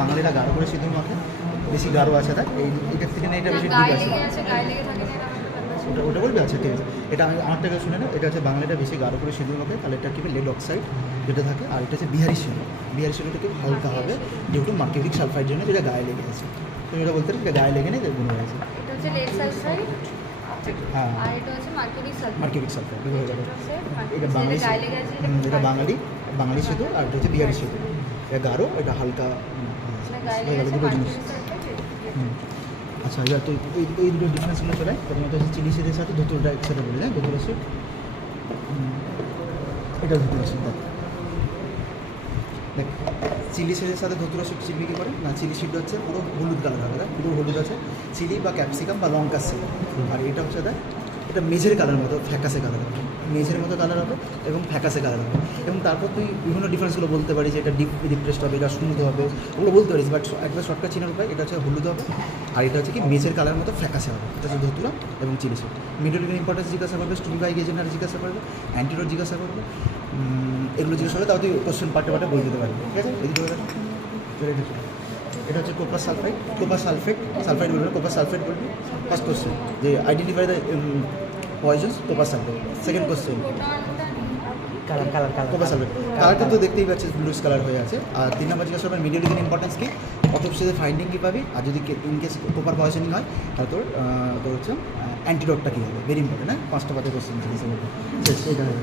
বাঙালিরা গাঢ় করে সিঁদুর মাখে, বেশি গাঢ় আছে তাই এইটার থেকে না এটা বেশি ডিপ আছে। ওটা বলবি? আচ্ছা ঠিক আছে, এটা আমি আমার থেকে শুনে না। এটা হচ্ছে বাঙালিটা বেশি গাঢ় করে সিঁদুর মাখে, তাহলে এটা কি লেড অক্সাইড যেটা থাকে, আর এটা হচ্ছে বিহারি সিঁদুর। বিহারি সিঁদুরটা কি হালকা হবে যেহেতু মার্কিউরিক সালফাইড জন্য যেটা গায়ে লেগে আছে। তুমি এটা বলতে পারি গায়ে লেগে নেই গুণ হয়ে গেছে। হ্যাঁ মার্কিউরিক সালফাইড হয়ে গেল। এটা বাঙালি, এটা বাঙালি সিঁদুর, আর এটা হচ্ছে বিহারি সিঁদুর। এটা গাঢ়, এটা হালকা দুটো জিনিস। আচ্ছা এবার তো এই দুটো ডিফারেন্সগুলো চলে। প্রথমত হচ্ছে চিলি সিটের সাথে ধুতুরটা একসাথে বলে যায়, ধুতুরা সিট। এটা ধুতুরা সিট দেখ, চিলি সিটের সাথে ধুতুরা সিট চিলি কী করে না, চিলি সিটটা হচ্ছে পুরো হলুদ কালার হবে, দেখ পুরো হলুদ আছে চিলি বা ক্যাপসিকাম বা লঙ্কার সিট। আর এটা হচ্ছে দেখ এটা মেঝের কালার মতো ফ্যাকাসে কালার হবে, মেঝের মতো কালার হবে এবং ফ্যাকাসে কালার হবে। এবং তারপর তুই বিভিন্ন ডিফারেন্সগুলো বলতে পারিস, এটা ডিপ্রেসড হবে, এটা স্মুথ হবে, ওগুলো বলতে পারিস। বাট একবার শর্টকাট চিনার উপায় এটা হচ্ছে হলুদ হবে, আর এটা হচ্ছে কি মেঝের কালার মতো ফ্যাকাসে হবে। এটা হচ্ছে ধতুরা এবং চিলি সিট। মিডলের ইম্পর্টেন্স জিজ্ঞাসা করবে, স্টুডি বাই গেজেন্ডার জিজ্ঞাসা করবে, অ্যান্টিডোট জিজ্ঞাসা করবে, এগুলো জিজ্ঞাসা করবে, তাও তুই কোশ্চেন পার্টে বলে দিতে পারবি। ঠিক আছে, এদিকে এটা হচ্ছে কোপার সালফাইড বলবে, কোপার সালফাইড বলবি। ফার্স্ট কোশ্চেন যে identify the poisons copper sulphide. Second question copper sulphide, কালারটা তো দেখতেই পাচ্ছিস ব্লুস কালার হয়ে আছে। আর 3 নম্বর জিজ্ঞাসা করবেন মিডিওলিকের ইম্পর্টেন্স কি, অটোপসিতে ফাইন্ডিং কী পাবি, আর যদি ইনকেস কোপার পয়জনিং হয় তাহলে তোর হচ্ছে অ্যান্টিডোটটা কী হবে, ভেরি ইম্পর্টেন্ট। হ্যাঁ 5টা পাতে কোশ্চেন জিজ্ঞাসা করবে, এইটা হবে।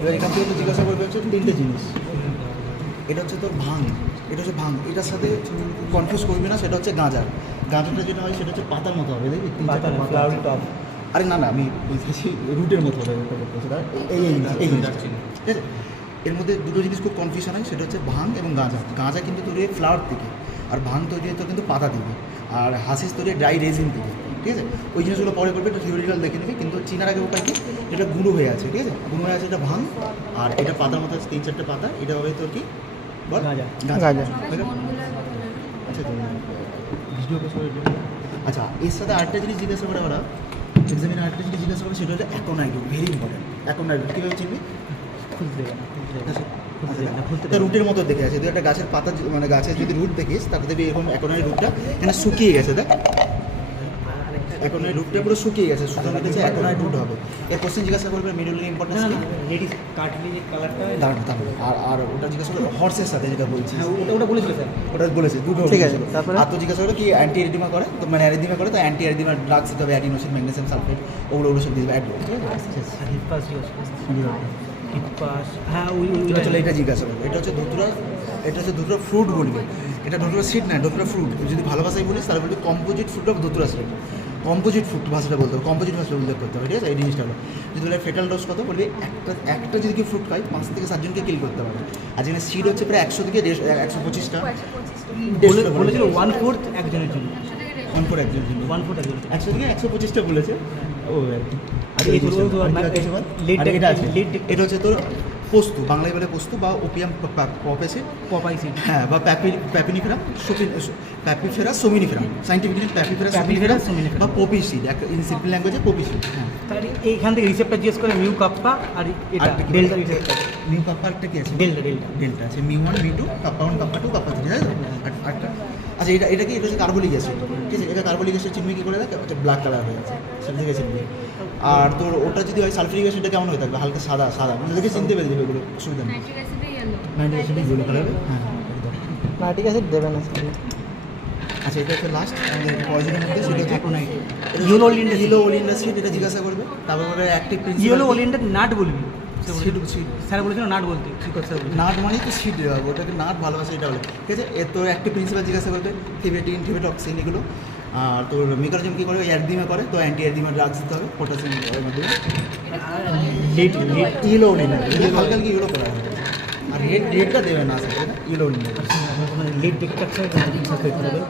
এবার এখান থেকে তো জিজ্ঞাসা করবে হচ্ছে 3টে জিনিস। এটা হচ্ছে তোর ভাং, এটা হচ্ছে ভাং, এটার সাথে কনফিউজ করবি না। সেটা হচ্ছে গাঁজাটা যেটা হয় সেটা হচ্ছে পাতার মতো হবে, দেখবি 3-4টা পাতা। আরে না আমি বলতেছি রুটের মতো হবে, সেটা এই জিনিসটা ঠিক আছে। এর মধ্যে দুটো জিনিস খুব কনফিউশন হয়, সেটা হচ্ছে ভাং এবং গাঁজা কিন্তু তৈরি হয় ফ্লাওয়ার থেকে, আর ভাং তৈরি হয় তো কিন্তু পাতা থেকে, আর হাসিস তৈরি হয় ড্রাই রেজিন থেকে। ঠিক আছে, ওই জিনিসগুলো পরে করবে, এটা থিওরিটিক্যাল দেখে নিবি। কিন্তু চিনার আগে ওটা কি, এটা গুঁড়ো হয়ে আছে। ঠিক আছে, গুঁড়ো হয়ে আছে, এটা ভাং, আর এটা পাতার মতো 3-4টে পাতা, এটা হবে তোর কি বল গাঁজা। আচ্ছা এর সাথে আরেকটা জিনিস জিজ্ঞাসা করে ওরা এক্সামিনার, আরেকটা জিনিস জিজ্ঞাসা করে, সেটা হলো অ্যাকোনাইড, ভেরি ইম্পর্টেন্ট। অ্যাকোনাইড কীভাবে চিনবি, রুটের মতো দেখে আছে। তুই একটা গাছের পাতা মানে গাছের যদি রুট দেখিস তাতে দেখবি এরকম অ্যাকোনাইড রুটটা এখানে শুকিয়ে গেছে। দেখ অ্যাকোনাইড রুটটা পুরো শুকিয়ে গেছে, সুতরাং এটা হচ্ছে অ্যাকোনাইড রুট হবে। এর কোশ্চেন জিজ্ঞাসা করবে মিডলের ইম্পর্টেন্স আর ওটা জিজ্ঞাসা করবে হর্সের সাথে, যেটা বলছি ওটা বলেছিল স্যার, ওটা বলেছে দুটো। ঠিক আছে, আর তো জিজ্ঞাসা করবে কি অ্যান্টি এরিডিমা করে, তো মানে অ্যারিডিমা করে, তো অ্যান্টি এরিডিমা ড্রাগস দিতে হবে, অ্যাডিনোসিন, ম্যাগনেসিয়াম সালফেট, ওগুলো সব দিয়ে দেবে অ্যাড। হ্যাঁ ওই চলে এটা জিজ্ঞাসা করবে। এটা হচ্ছে ধতুরা ফ্রুট বলবে, এটা ধতুরা সিড না, ধতুরা ফ্রুট। যদি ভালো ভাষায় বলিস তাহলে বলবি composite fruit of datura seed, composite fruit ভাষাটা বলতে হবে, কম্পোজিট ভাষাটা উল্লেখ করতে হবে। ঠিক আছে, এই জিনিসটা হলো যদি বলে ফেটাল ডোজ কত বলবি, একটা যদি কি ফ্রুট খাই 5 থেকে 7 জনকে কিল করতে পারে। আর যেখানে সিড হচ্ছে প্রায় 100 থেকে 125টা বলেছিল, 1/4 একজনের জন্য, 1/4 একজনের জন্য, 1/4 100 থেকে 125টা বলেছে ও আর কি। এটা হচ্ছে তোর পোস্তু, বাংলায় বলে পোস্তু বা ওপিয়াম পপাইসিড, হ্যাঁ, বা প্যাপিফেরা সোমিনিফেরাম, সাইন্টিফিক্যালি প্যাপিফেরা সোমিনিফেরাম বা পপিসিড, ইন সিম্পল ল্যাঙ্গুয়েজে পপিসিড। হ্যাঁ, তাহলে এইখান থেকে রিসেপ্টর জিজ্ঞেস করে মিউ কাপ্পা, আর এটা ডেল্টা রিসেপ্টর। মিউ কাপ্পা একটা কি আছে, ডেল্টা আছে, mu 1 mu 2 kappa 1 kappa 2 kappa 3, তাই তো আটটা। আচ্ছা এটা কি, এটা হচ্ছে কার্বলিক অ্যাসিড। ঠিক আছে, এটা কার্বলিক অ্যাসিড চিনবি কী করে, দেখ এটা ব্ল্যাক কালার হয়ে আছে, সেটা থেকে চিনবি। আর তোর ওটা যদি হয় সালফিউরিক অ্যাসিডটা কেমন হয়ে থাকবে, হালকা সাদা মানে দেখে চিনতে পেরে দেবে, এগুলো অসুবিধা নেই। নাইট্রিক অ্যাসিডে ইয়েলো কালার, হ্যাঁ নাইট্রিক অ্যাসিড দেবে না। আচ্ছা এটা হচ্ছে লাস্ট আমাদের পয়জনের মধ্যে, সেটা হচ্ছে অ্যাকোনাইট। ইয়েলো ওলিন্ডার সিড, এটা জিজ্ঞাসা করবে। তারপরে অ্যাক্টিভ প্রিন্সিপাল, ইয়েলো ওলিন্ডার নাট বলবি, স্যার বলেছিল নাট বলতে, নাট মানে তো সিড দেওয়া হবে, ওটাকে নাট ভালোবাসে এটা বলে। ঠিক আছে, এর তোর অ্যাক্টিভ প্রিন্সিপাল জিজ্ঞাসা করবে, থিবেটিন, থিবেটক্সিন, এগুলো। আর তোর মেকানিজম কী করে, অ্যারদিমা করে, তো অ্যান্টি অ্যারদিমা ড্রাগস দিতে হবে, পটাশিয়াম মাধ্যমে। ইয়েলো ওলিন্ডার হালকা হালকা ইয়েলো করা হবে, আর রেডটা দেবে না, সেটা ইয়েলো ওলিন্ডার লিড ডিস্ট্রাকচার হবে।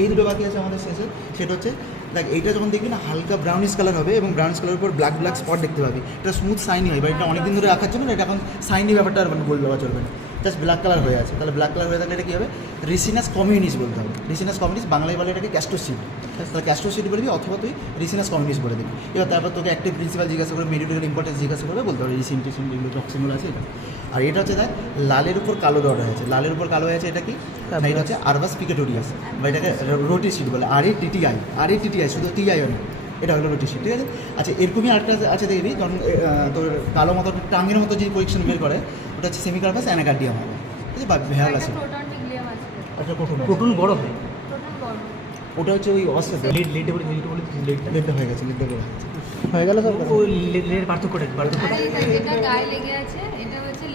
এই দুটো বাকি আছে আমাদের শেষে, সেটা হচ্ছে দেখ এইটা যখন দেখবি না হালকা ব্রাউনিশ কালার হবে এবং ব্রাউনিশ কালারের উপর ব্ল্যাক স্পট দেখতে পাবি, এটা স্মুথ শাইনি হয়, বা এটা অনেকদিন ধরে রাখার জন্য এটা এখন শাইনি ব্যাপারটা আর বলতে পারা চলবে না, জাস্ট ব্ল্যাক কালার হয়ে আছে। তাহলে ব্ল্যাক কালার হয়ে থাকলে এটা কী হবে, রিসিনাস কমিউনিস বলতে হবে। রিসিনাস কমিউনিস বাংলায় বলে এটাকে ক্যাস্টোসিড, তাহলে ক্যাস্টোসিড বলবি, অথবা তুই রিসিনাস কমিউনিস বলে দিবি। এবার তারপর তোকে অ্যাক্টিভ প্রিন্সিপাল জিজ্ঞাসা করে, মেডিকেল ইম্পর্টেন্স জিজ্ঞাসা করবে, বলতে হবে রিসিন টিসিন যেগুলো টক্সিনগুলো আছে এটা। আর এটা হচ্ছে দেখ লালের উপর কালো ডট হয়েছে, লালের উপর কালো হয়েছে, এটা কি না, এটা হচ্ছে আরবাস পিকেটোরিয়াস বা এটাকে রোটি সিড বলে, RATTI শুধু TI না, এটা হলো রোটি সিড, ঠিক আছে। আচ্ছা এরকমই আরেকটা আছে দেখবি, কারণ তোর কালো মতো টাঙ্গের মতো যে পরীক্ষণ বের করে ওটা হচ্ছে সেমিকার্পাস অ্যানাকার্ডিয়াম হবে, ঠিক আছে, বা ভেয়াল আছে। আচ্ছা প্রোটন বড় হয়, ওটা হচ্ছে ওই অস্ট্রেলিয়া লেডটা হয়ে গেছে, লেডটা হয়ে গেল সব। ওই লেডের পার্থক্যটা যেটা গায়ে লেগে আছে এটা হচ্ছে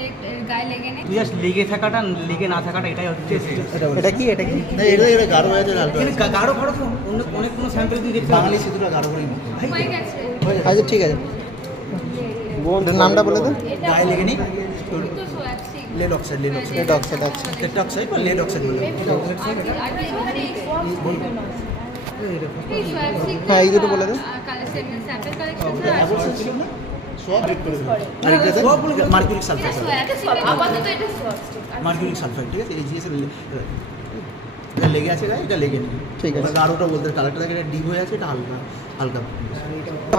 গায়ে লেগে নেই, জাস্ট লেগে থাকাটা লেগে না থাকাটা এটাই হচ্ছে এটা কি না, এটা গাঢ় হয়ে আছে, গাঢ় গাঢ় তো অনেক কোনো স্যাম্পল দিয়ে দেখতে বাঙালি সেতুটা গাঢ় করেই হয়ে গেছে। আচ্ছা ঠিক আছে, নামটা বলে দাও। এটা গায়ে লেগে নেই, তো সোয়াক্সিং লেড অক্সাইড লেড অক্সাইড বা লেড অক্সাইড বলে। হ্যাঁ, এই দুটো বলে দাও। স্যাম্পল কালেকশন সব রেড করে দেবো। আর এটা মার্কুরিক সালফাইড, আপাতত এটা সোয়াক্সিং মার্কুরিক সালফাইড, ঠিক আছে। এই জিনিস এটা লেগে আছে গায়ে, এটা লেগে নেই, ঠিক আছে। গাঢ়টা বলতে কালারটা দেখে এটা ডিপ হয়ে আছে, এটা হালকা হালকা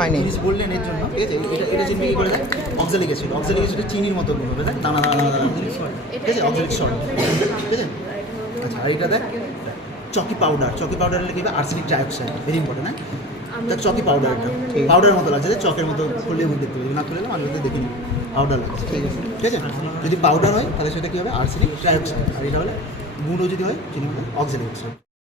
হয়নি। জিনিস বললেন এর জন্য, ঠিক আছে। এটা চিনি কি করে দেয়, অক্সালিক অ্যাসিড চিনির মতো গুণ হবে, দেখ দানা দানা দানা দানা জিনিস, ঠিক আছে, অক্সালিক সল্ট, ঠিক আছে। আচ্ছা আর এটা দেখ চকি পাউডার হলে কি হবে, আর্সেনিক ট্রাইঅক্সাইড, ভেরি ইম্পর্টেন্ট, হ্যাঁ। দেখ চকি পাউডারটা পাউডারের মতো লাগছে, চকের মতো খুললে দেখতে পাবে, না খুললে আমি দেখিনি পাউডার লাগছে, ঠিক আছে, ঠিক আছে। যদি পাউডার হয় তাহলে সেটা কী হবে, আর্সেনিক ট্রাইঅক্সাইড, আর এটা হলে গুঁড়ো যদি হয় চিনি হবে অক্সালিক অক্সাইড।